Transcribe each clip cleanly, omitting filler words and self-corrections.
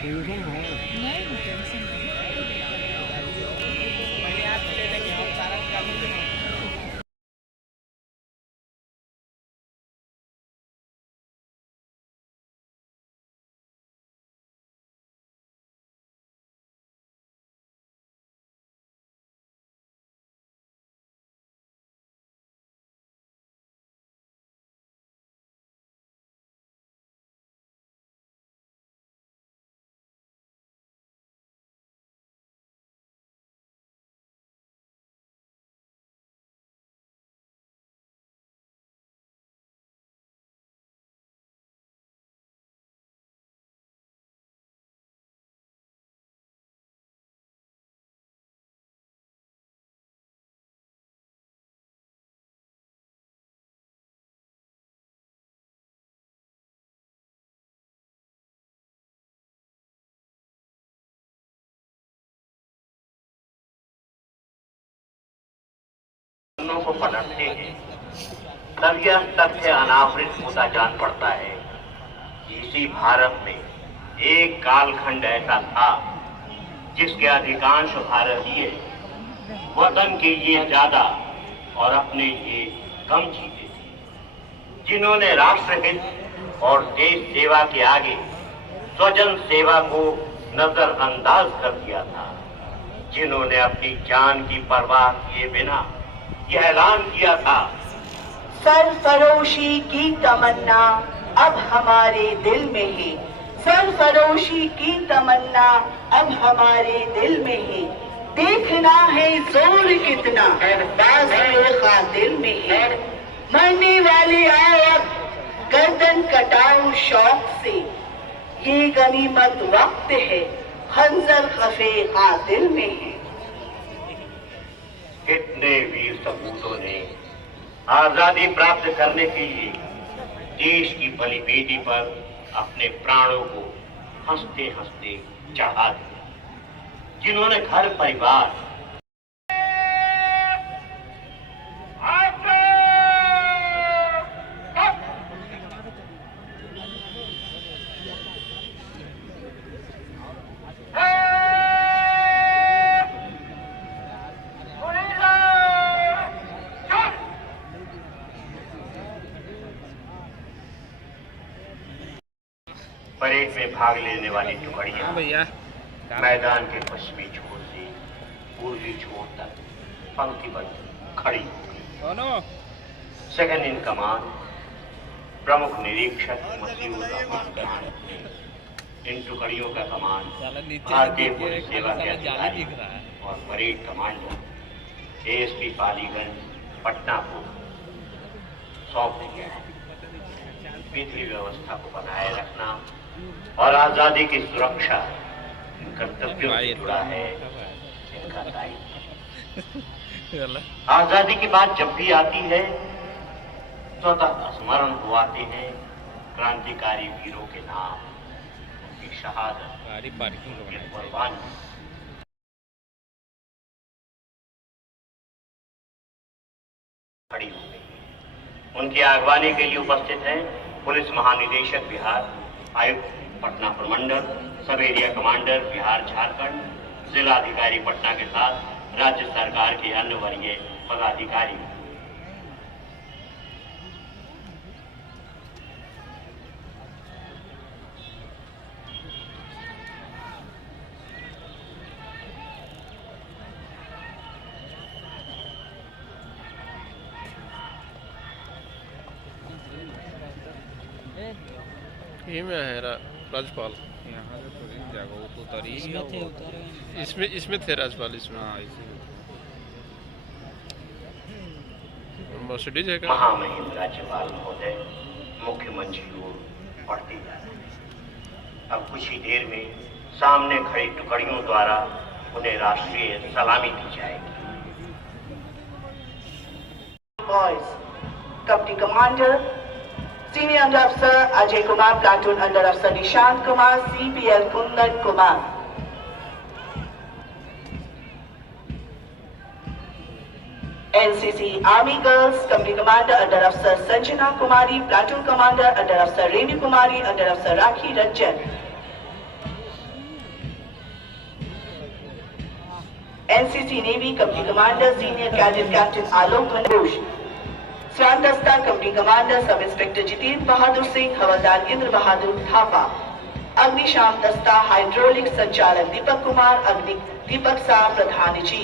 Tension है। नहीं tension नहीं। पहले आप ले लेंगे हम सारा काम को पलटते हैं तब यह तथ्य अनावृत होता जान पड़ता है कि इसी भारत में एक कालखंड ऐसा था जिसके अधिकांश भारतीय वतन के लिए ज्यादा और अपने लिए कम जीते थे, जिन्होंने राष्ट्रहित और देश सेवा के आगे स्वजन सेवा को नजरअंदाज कर दिया था, जिन्होंने अपनी जान की परवाह किए बिना यह ऐलान किया था, सरफरोशी की तमन्ना अब हमारे दिल में है, सरफरोशी की तमन्ना अब हमारे दिल में है, देखना है जोर कितना बाज़ कातिल में है, मरने वाले आओ अब गर्दन कटाओ शौक से, ये गनीमत वक्त है खंजर खफे कातिल में है। कितने वीर सपूतों ने आजादी प्राप्त करने के लिए देश की बलिवेदी पर अपने प्राणों को हंसते हंसते चढ़ा दिया, जिन्होंने घर परिवार परेड में भाग लेने वाली टुकड़ियां मैदान के पश्चिमी छोर से पूर्वी छोर तक पंक्तिबद्ध खड़ी हो गई। सेकंड इन कमान प्रमुख निरीक्षक मसीहुर रहमान खान ने इन टुकड़ियों का कमान भारतीय पुलिस सेवा के अधिकारी और parade commander ASP Paliganj Patna को सौंप दिया है। विधि व्यवस्था को बनाए रखना और आजादी की सुरक्षा इन कर्तव्यों से जुड़ा है इनका दायित्व। आजादी की बात जब भी आती है स्वतः स्मरण हो आते हैं क्रांतिकारी वीरों के नाम, उनकी शहादत, उनकी कुर्बानी। खड़ी हो गई। उनकी अगवानी के लिए उपस्थित हैं पुलिस महानिदेशक बिहार, आयुक्त पटना प्रमंडल, सब एरिया कमांडर बिहार झारखंड, जिला अधिकारी पटना के साथ राज्य सरकार के अन्य वरीय पदाधिकारी। ये में है राजपाल, यहाँ से थोड़ी जगह वो तो उतर ही इसमें थे राजपाल, इसमें मर्सिडीज है क्या? महामहिम राज्यपाल महोदय मुख्यमंत्री की ओर बढ़ते जा रहे हैं। अब कुछ ही देर में सामने खड़ी टुकड़ियों द्वारा उन्हें राष्ट्रीय सलामी दी जाएगी। Boys, Company Commander, Senior Under Officer Ajay Kumar, Platoon Under Officer Nishant Kumar, CPL Kundan Kumar. NCC Army Girls, Company Commander Under Officer Sanjana Kumari, Platoon Commander Under Officer Renu Kumari, Under Officer Rakhi Ranjan. NCC navy company commander senior cadet captain Alok Ghosh, श्वान दस्ता company commander sub inspector Jitendra Bahadur Singh, हवलदार इंद्र बहादुर थापा, अग्निशाम दस्ता hydraulic संचालक दीपक कुमार, अग्नि दीपक साह प्रधान जी,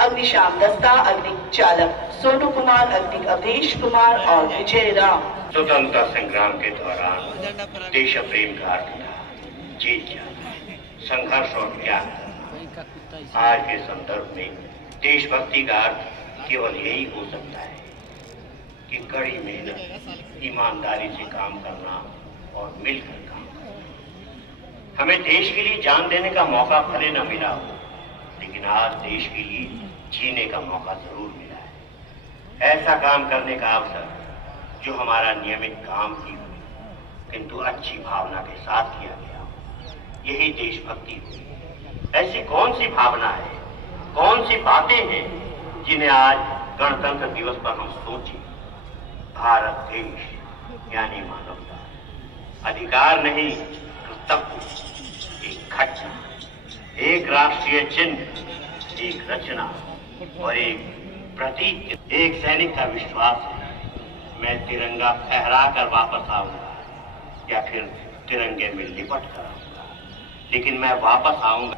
अग्निशाम दस्ता अग्नि चालक सोनू कुमार, अग्नि अवधेश कुमार और विजय राम। स्वतंत्रता संग्राम के दौरान देश प्रेम का अर्थ था जीत जाना, संघर्ष और त्याग। आज के संदर्भ में देशभक्ति का अर्थ केवल यही हो सकता है कि कड़ी मेहनत, ईमानदारी से काम करना और मिलकर काम करना। हमें देश के लिए जान देने का मौका भले न मिला हो, लेकिन आज देश के लिए जीने का मौका जरूर मिला है। ऐसा काम करने का अवसर जो हमारा नियमित काम ही हो, किंतु अच्छी भावना के साथ किया गया हो, यही देशभक्ति हुई। ऐसी कौन सी भावना है, कौन सी बातें हैं जिन्हें आज गणतंत्र दिवस पर हम सोचें? भारत देश यानी मानवता, अधिकार नहीं कर्तव्य, एक घटना, एक राष्ट्रीय चिन्ह, एक रचना और एक प्रतीक। एक सैनिक का विश्वास है, मैं तिरंगा फहरा कर वापस आऊंगा या फिर तिरंगे में लिपट कर आऊंगा, लेकिन मैं वापस आऊंगा।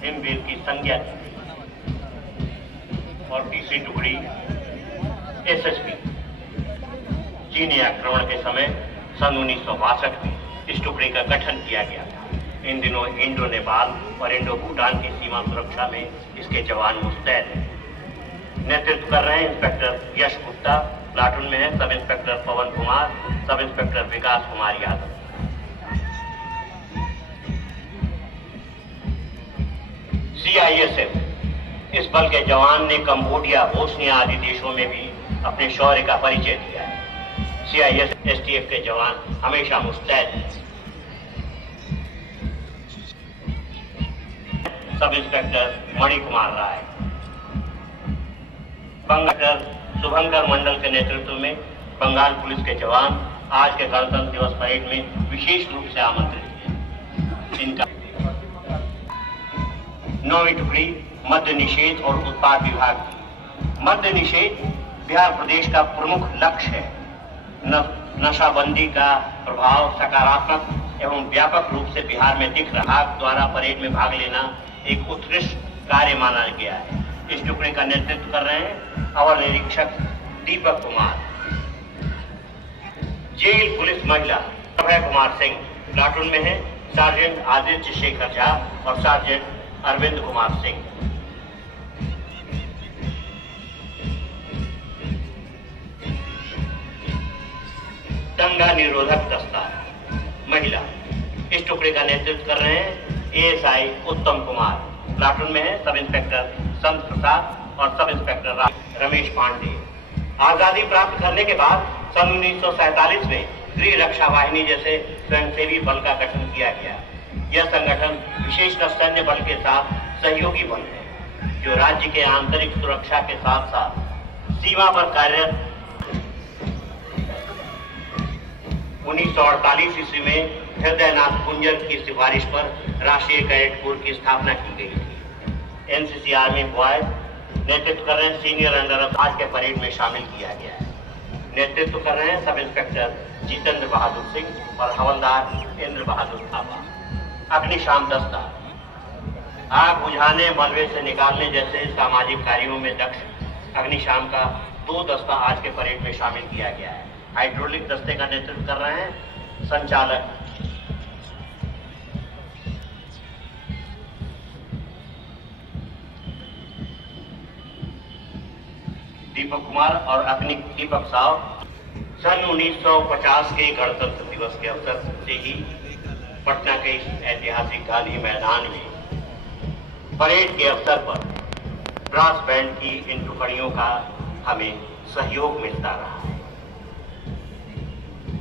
हिमवीर की संज्ञा दी और तीसरी टुकड़ी एसएसबी चीनी आक्रमण के समय सन 1962 में इस टुकड़ी का गठन किया गया था। इन दिनों इंडो नेपाल और इंडो भूटान की सीमा सुरक्षा में इसके जवान मुस्तैद हैं। नेतृत्व कर रहे हैं इंस्पेक्टर यश गुप्ता, प्लाटून में है सब इंस्पेक्टर पवन कुमार, सब इंस्पेक्टर विकास कुमार यादव। सीआईएसएफ इस बल के जवान ने कंबोडिया, बोस्निया आदि देशों में भी अपने शौर्य का परिचय दिया है। सीआईएसएफ के जवान हमेशा मुस्तैद हैं। सब इंस्पेक्टर मणिकुमार राय, बंगाल शुभंकर मंडल के नेतृत्व में बंगाल पुलिस के जवान आज के गणतंत्र दिवस परेड में विशेष रूप से आमंत्रित हैं। इनका 9वीं टुकड़ी मद्य निषेध और उत्पाद विभाग की। मद्य निषेध बिहार प्रदेश का प्रमुख लक्ष्य है। नशाबंदी का प्रभाव सकारात्मक एवं व्यापक रूप से बिहार में दिख रहा। द्वारा परेड में भाग लेना एक उत्कृष्ट कार्य माना गया है। इस टुकड़ी का नेतृत्व कर रहे हैं अवर निरीक्षक दीपक कुमार। जेल पुलिस महिला अभय कुमार सिंह, प्लाटून में है सार्जेंट आदित्य शेखर झा और सार्जेंट अरविंद कुमार सिंह। दंगा निरोधक दस्ता महिला, इस टुकड़ी का नेतृत्व कर रहे हैं एएसआई उत्तम कुमार। प्लाटून में है सब इंस्पेक्टर संत प्रसाद और सब इंस्पेक्टर रमेश पांडे। आजादी प्राप्त करने के बाद सन 1947 में गृह रक्षा वाहिनी जैसे स्वयंसेवी बल का गठन किया गया। यह संगठन विशेषकर सैन्य बल के साथ सहयोगी बल है। जो राज्य के आंतरिक सुरक्षा के साथ साथ सीमा पर कार्यरत 1948 ईस्वी में हृदयनाथ कुंजर की सिफारिश पर राष्ट्रीय कैडेट कोर की स्थापना की गई थी। एनसीसी आर्मी बॉयज नेतृत्व कर रहे हैं सीनियर अंडर आज के परेड में शामिल किया गया है। नेतृत्व कर रहे हैं सब इंस्पेक्टर जितेंद्र बहादुर सिंह और हवलदार इंद्र बहादुर थापा। अग्निशाम दस्ता आग बुझाने, मलबे से निकालने जैसे सामाजिक कार्यों में दक्ष अग्निशाम का 2 दस्ता आज के परेड में शामिल किया गया है। हाइड्रोलिक दस्ते का नेतृत्व कर रहे हैं संचालक दीपक कुमार और अग्निक दीपक साव। सन 1950 के गणतंत्र दिवस के अवसर से ही पटना के इस ऐतिहासिक गांधी मैदान में परेड के अवसर पर ब्रास बैंड की इन टुकड़ियों का हमें सहयोग मिलता रहा है।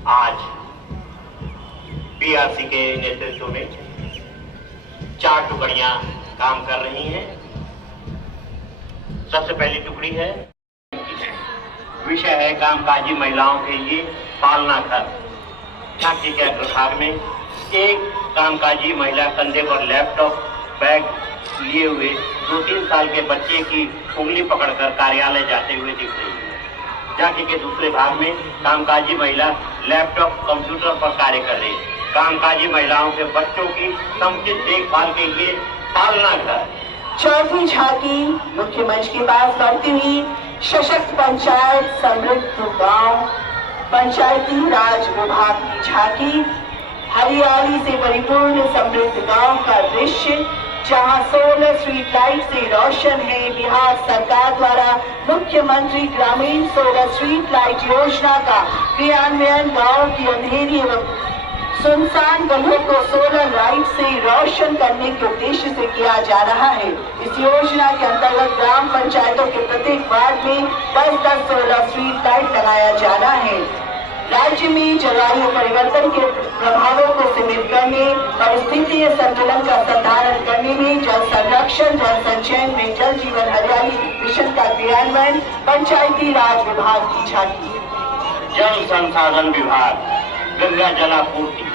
आज बीआरसी के नेतृत्व में 4 टुकड़ियां काम कर रही हैं। सबसे पहली टुकड़ी है, विषय है कामकाजी महिलाओं के लिए पालना घर। झांकी के अग्रभाग में एक कामकाजी महिला कंधे पर लैपटॉप बैग लिए हुए 2-3 साल के बच्चे की उंगली पकड़कर कार्यालय जाते हुए दिख रही है। झांकी के दूसरे भाग में कामकाजी महिला लैपटॉप कंप्यूटर पर कार्य कर रही है। कामकाजी महिलाओं के बच्चों की समुचित देखभाल के लिए पालना घर। चौथी झांकी मुख्य मंच के पास बढ़ती हुई सशक्त पंचायत समृद्ध गांव पंचायती राज विभाग की झांकी हरियाली से परिपूर्ण समृद्ध गांव का दृश्य, जहां 16 स्ट्रीट लाइट से रोशन है। बिहार सरकार द्वारा मुख्यमंत्री ग्रामीण 16 स्ट्रीट लाइट योजना का क्रियान्वयन गांव की अंधेरी एवं सुनसान गलियों को सोलर लाइट से रोशन करने के उद्देश्य से किया जा रहा है। इस योजना के अंतर्गत ग्राम पंचायतों के प्रत्येक वार्ड में 10-10 सोलर स्ट्रीट लाइट लगाया जाना है। राज्य में जलवायु परिवर्तन के प्रभावों को सीमित करने, परिस्थितीय संतुलन का संधारण करने में जल संरक्षण, जल संचयन में जल जीवन हरियाली मिशन का क्रियान्वयन पंचायती राज विभाग की झांकी। जल संसाधन विभाग गंगा जलापूर्ति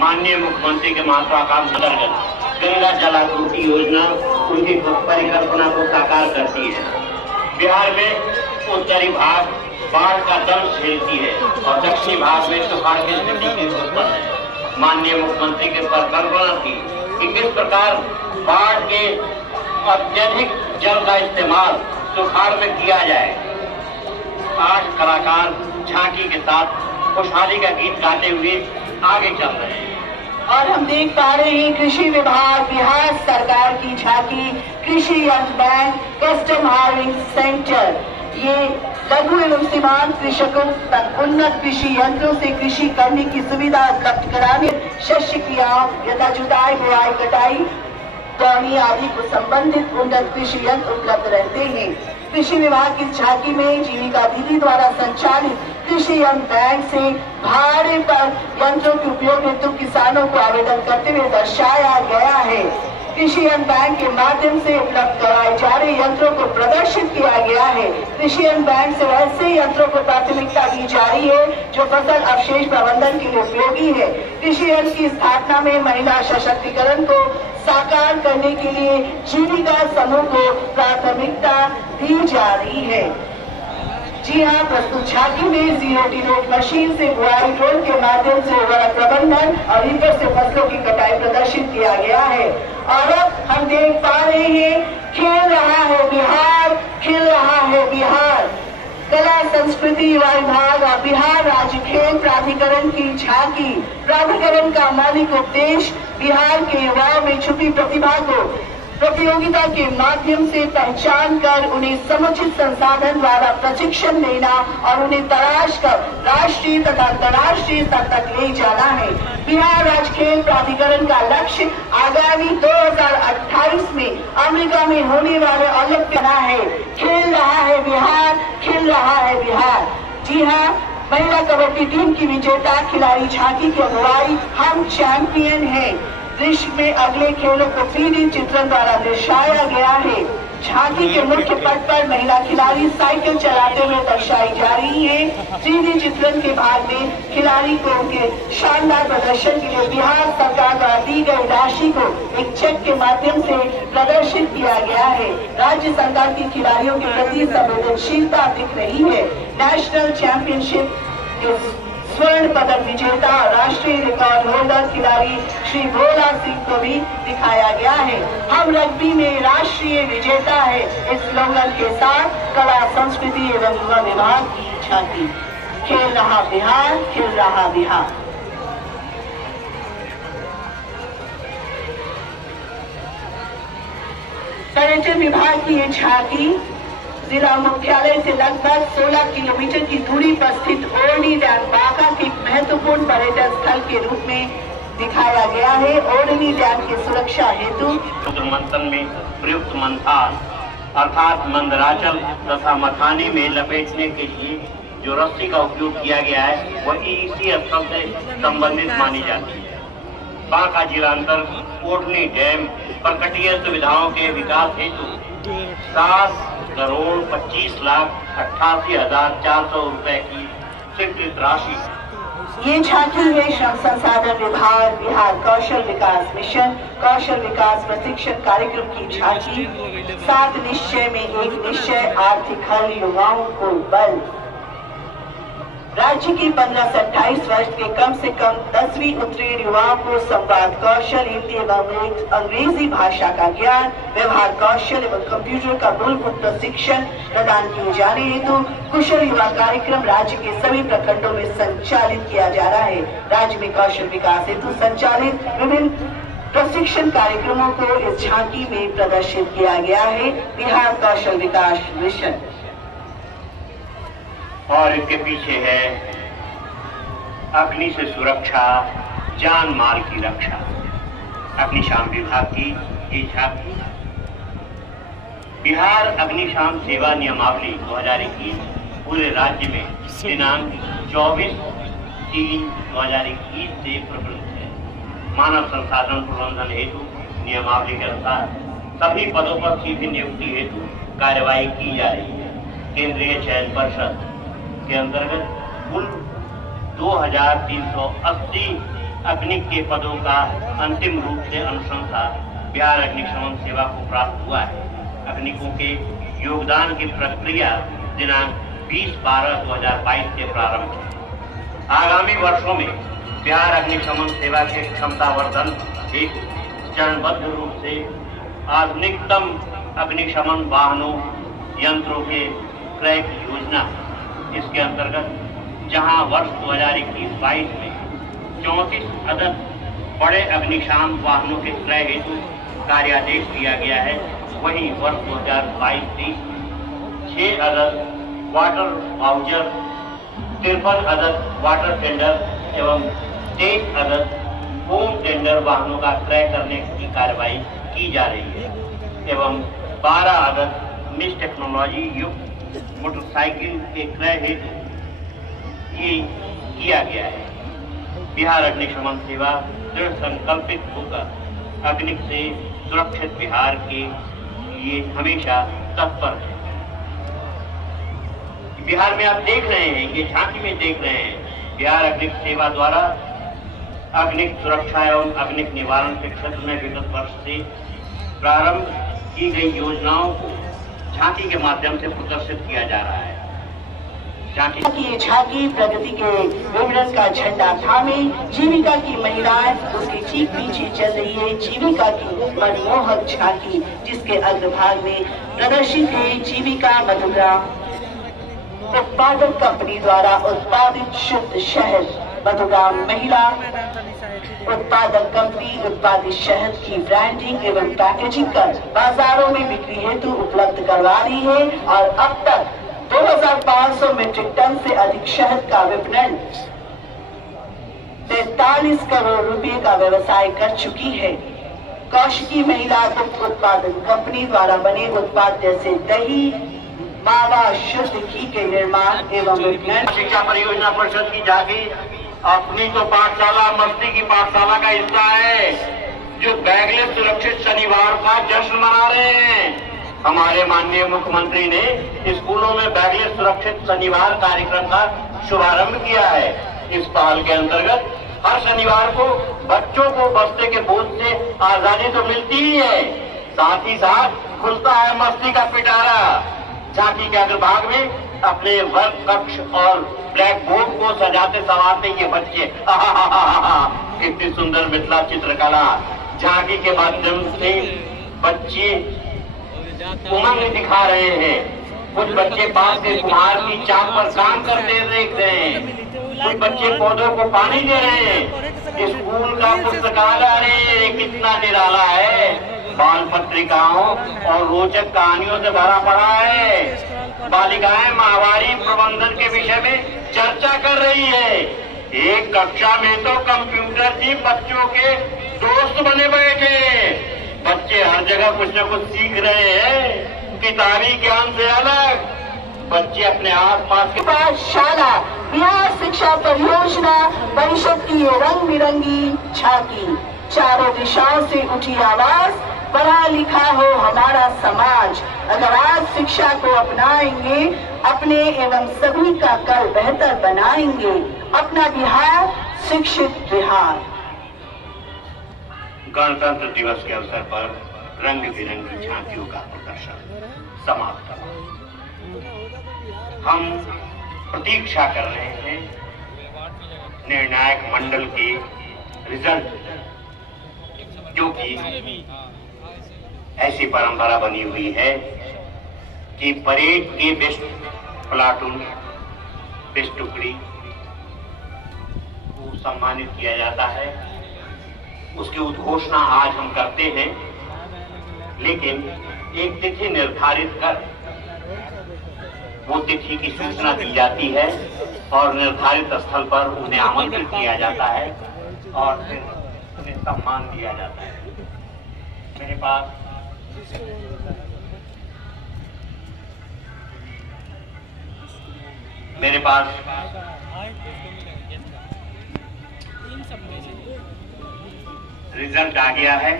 माननीय मुख्यमंत्री के महत्वाकांक्षी अंतर्गत गंगा जलापूर्ति योजना उनकी परिकल्पना को साकार करती है। बिहार में उत्तरी भाग बाढ़ का दंश झेलती है और दक्षिणी भाग में सुखाड़ की स्थिति भी उत्पन्न है। माननीय मुख्यमंत्री के परिकल्पना थी कि किस प्रकार बाढ़ के अत्यधिक जल का इस्तेमाल सुखाड़ में किया जाए। 8 कलाकार झांकी के साथ खुशहाली का गीत गाते हुए आगे चल रहे हैं। और हम देख पा रहे हैं कृषि विभाग बिहार सरकार की झांकी कृषि यंत्र बैंक कस्टम हायरिंग सेंटर। ये लघु एवं सीमांत कृषकों तक उन्नत कृषि यंत्रों से कृषि करने की सुविधा उपलब्ध कराने, शस्य क्रियाओं यथा जुताई, बुआई, कटाई, दौनी आदि को संबंधित उन्नत कृषि यंत्र उपलब्ध रहते हैं। कृषि विभाग की झांकी में जीविका दीदी द्वारा संचालित कृषि यंत्र बैंक से भाड़े पर यंत्रों के उपयोग हेतु किसानों को आवेदन करते हुए दर्शाया गया है। कृषि यंत्र बैंक के माध्यम से उपलब्ध कराए जा रहे यंत्रों को प्रदर्शित किया गया है। कृषि यंत्र बैंक से वैसे यंत्रों को प्राथमिकता दी जा रही है जो फसल अवशेष प्रबंधन के लिए उपयोगी है। कृषि यंत्र की स्थापना में महिला सशक्तिकरण को साकार करने के लिए जीविका समूह को प्राथमिकता दी जा रही है। जी हाँ, प्रस्तुत झांकी में 0 टीलोट मशीन से बुआई, ड्रोन के माध्यम से उर्वरक प्रबंधन और रीपर से फसलों की कटाई प्रदर्शित किया गया है। और अब हम देख पा रहे हैं खेल रहा है बिहार, खिल रहा है बिहार। कला संस्कृति युवा विभाग और बिहार राज्य खेल प्राधिकरण की झांकी। प्राधिकरण का मौलिक उद्देश्य बिहार के युवाओं में छुपी प्रतिभा को प्रतियोगिता के माध्यम से पहचान कर उन्हें समुचित संसाधन द्वारा प्रशिक्षण देना और उन्हें तराश कर राष्ट्रीय तथा अंतर्राष्ट्रीय स्तर तक ले जाना है। बिहार राज्य खेल प्राधिकरण का लक्ष्य आगामी 2028 में अमेरिका में होने वाले ओलंपिक है। खेल रहा है बिहार, खिल रहा है बिहार। जी हाँ, महिला कबड्डी टीम की विजेता खिलाड़ी झांकी की अगुवाई हम चैंपियन हैं। दृश्य में अगले खेलों को 3D चित्रण द्वारा दर्शाया गया है। झांकी के मुख्य पट पर महिला खिलाड़ी साइकिल चलाते हुए दर्शाई जा रही है। 3D चित्रण के भाग में खिलाड़ी को उनके शानदार प्रदर्शन के लिए बिहार सरकार द्वारा दी गई राशि को एक चेक के माध्यम से प्रदर्शित किया गया है। राज्य सरकार की खिलाड़ियों के प्रति संवेदनशीलता दिख रही है। नेशनल चैंपियनशिप के स्वर्ण पदक विजेता और राष्ट्रीय रिकॉर्ड होल्डर खिलाड़ी श्री भोला सिंह को भी दिखाया गया है। हम रग्बी में राष्ट्रीय विजेता है इस स्लोगन के साथ कला संस्कृति एवं युवा विभाग की झांकी। खेल रहा बिहार, खिल रहा बिहार। पर्यटन विभाग की ये झांकी जिला मुख्यालय से लगभग 16 किलोमीटर की दूरी पर स्थित ओरनी डैम बांका के महत्वपूर्ण पर्यटन स्थल के रूप में दिखाया गया है। ओरनी डैम की सुरक्षा हेतु मंथन में प्रयुक्त मंथान अर्थात मंदराचल तथा मथानी में लपेटने के लिए जो रस्सी का उपयोग किया गया है वह इसी स्थल से संबंधित मानी जाती है। बांका जिलांतर ओरनी डैम प्रकटीय सुविधाओं के विकास हेतु 7,25,88,400 रुपए की स्वीकृत राशि। ये झांकी है श्रम संसाधन विभाग बिहार कौशल विकास मिशन कौशल विकास प्रशिक्षण कार्यक्रम की झांकी। 7 निश्चय में एक निश्चय आर्थिक हल युवाओं को बल। राज्य की 15 से 28 वर्ष के कम से कम 10वीं उत्तीर्ण युवाओं को संवाद कौशल, हिंदी एवं अंग्रेजी भाषा का ज्ञान, व्यवहार कौशल एवं कंप्यूटर का मूलभूत प्रशिक्षण प्रदान किए जाने हेतु कुशल युवा कार्यक्रम राज्य के सभी प्रखंडों में संचालित किया जा रहा है। राज्य में कौशल विकास हेतु संचालित विभिन्न प्रशिक्षण कार्यक्रमों को इस झांकी में प्रदर्शित किया गया है। बिहार कौशल विकास मिशन और इसके पीछे है अग्नि से सुरक्षा, जान माल की रक्षा। अग्निशाम विभाग की ये झांकी बिहार अग्निशाम सेवा नियमावली 2021 पूरे राज्य में दिनांक 24/3/2021 से प्रचलित है। मानव संसाधन प्रबंधन हेतु नियमावली के अनुसार सभी पदों पर सीधी नियुक्ति हेतु कार्यवाही की जा रही है। केंद्रीय चयन परिषद के अंतर्गत कुल 2380 अग्निक के पदों का अंतिम रूप से अनुशंसा बिहार अग्निशमन सेवा को प्राप्त हुआ है। अग्निकों के योगदान की प्रक्रिया दिनांक 20/12/2022 से प्रारंभ है। आगामी वर्षों में बिहार अग्निशमन सेवा के क्षमतावर्धन हेतु चरणबद्ध रूप से आधुनिकतम अग्निशमन वाहनों यंत्रों के क्रय की योजना। इसके अंतर्गत जहां वर्ष 2021-22 में 34 अदद बड़े अग्निशामक वाहनों के क्रय हेतु कार्यादेश दिया गया है, वहीं वर्ष 2022-23 6 अदद वाटर वाउचर, 53 अदद वाटर टेंडर एवं 23 अदद होम टेंडर वाहनों का क्रय करने की कार्रवाई की जा रही है एवं 12 अदद मिस टेक्नोलॉजी युक्त मोटरसाइकिल के क्रय हेतु ये किया गया है। बिहार अग्निशमन सेवा दृढ़ संकल्पित होकर अग्नि से सुरक्षित बिहार के लिए हमेशा तत्पर है। बिहार में आप देख रहे हैं, ये झांकी में देख रहे हैं, बिहार अग्निक सेवा द्वारा अग्निक सुरक्षा एवं अग्निक निवारण के क्षेत्र में विगत वर्ष से प्रारंभ की गई योजनाओं को झांकी के माध्यम से प्रदर्शित किया जा रहा है। ये झांकी प्रगति के विवरण का झंडा थामे जीविका की महिलाएं उसके ठीक पीछे चल रही है। जीविका की मनमोहक झांकी जिसके अग्रभाग में प्रदर्शित है जीविका मधुग्राम उत्पादक कंपनी द्वारा उत्पादित शुद्ध शहद। मधुग्राम महिला उत्पादक कंपनी उत्पादित शहद की ब्रांडिंग एवं पैकेजिंग कर बाजारों में बिक्री हेतु उपलब्ध करवा रही है और अब तक 2500 मीट्रिक टन से अधिक शहद का विपणन 43 करोड़ रुपए का व्यवसाय कर चुकी है। कौशिकी महिला दुग्ध उत्पादन कंपनी द्वारा बने उत्पाद जैसे दही, मावा, शुद्ध घी के निर्माण एवं विपणन। शिक्षा परियोजना परिषद की झांकी अपनी तो पाठशाला मस्ती की पाठशाला का हिस्सा है। जो बैगलेस सुरक्षित शनिवार का जश्न मना रहे हैं। हमारे माननीय मुख्यमंत्री ने स्कूलों में बैगलेस सुरक्षित शनिवार कार्यक्रम का शुभारंभ किया है। इस पहल के अंतर्गत हर शनिवार को बच्चों को बस्ते के बोझ से आजादी तो मिलती ही है, साथ ही साथ खुलता है मस्ती का पिटारा। झांकी के अग्रभाग में अपने वर्ग कक्ष और ब्लैक बोर्ड को सजाते संवारते ये बच्चे कितनी सुंदर मिथिला चित्रकला। झांकी के माध्यम से बच्चे उमंग दिखा रहे हैं। कुछ बच्चे पास के कुम्हार की चाक पर काम करते देख रहे हैं, कुछ बच्चे पौधों को पानी दे रहे हैं। स्कूल का पुस्तकालय अरे कितना निराला है, बाल पत्रिकाओं और रोचक कहानियों से भरा पड़ा है। बालिकाएं माहवारी प्रबंधन के विषय में चर्चा कर रही है। एक कक्षा में तो कंप्यूटर जी बच्चों के दोस्त बने बैठे। बच्चे हर जगह कुछ न कुछ सीख रहे हैं, किताबी ज्ञान से अलग। बच्चे अपने आस पास के पाठशाला बिहार शिक्षा परियोजना परिषद की रंग बिरंगी झांकी, चारों दिशाओं से उठी आवाज, पढ़ा लिखा हो हमारा समाज। अगर आज शिक्षा को अपनाएंगे, अपने एवं सभी का कल बेहतर बनाएंगे। अपना बिहार, शिक्षित बिहार। गणतंत्र दिवस के अवसर पर रंग बिरंगी झांकियों का प्रदर्शन समाप्त हुआ। हम प्रतीक्षा कर रहे हैं निर्णायक मंडल के रिजल्ट, क्योंकि ऐसी परंपरा बनी हुई है कि परेड के बेस्ट प्लाटून, बेस्ट टुकड़ी को सम्मानित किया जाता है। उसकी उद्घोषणा आज हम करते हैं, लेकिन एक तिथि निर्धारित कर वो तिथि की सूचना दी जाती है और निर्धारित स्थल पर उन्हें आमंत्रित किया जाता है और फिर उन्हें सम्मान दिया जाता है। मेरे पास रिजल्ट आ गया है,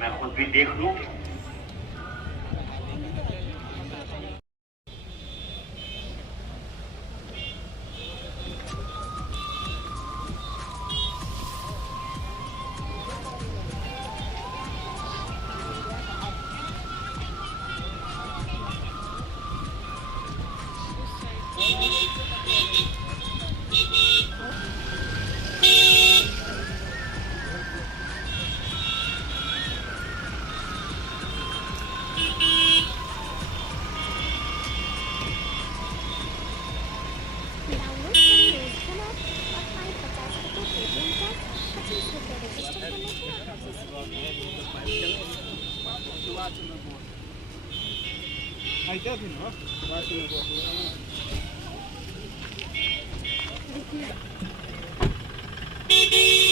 मैं खुद भी देख लूं। Thank you.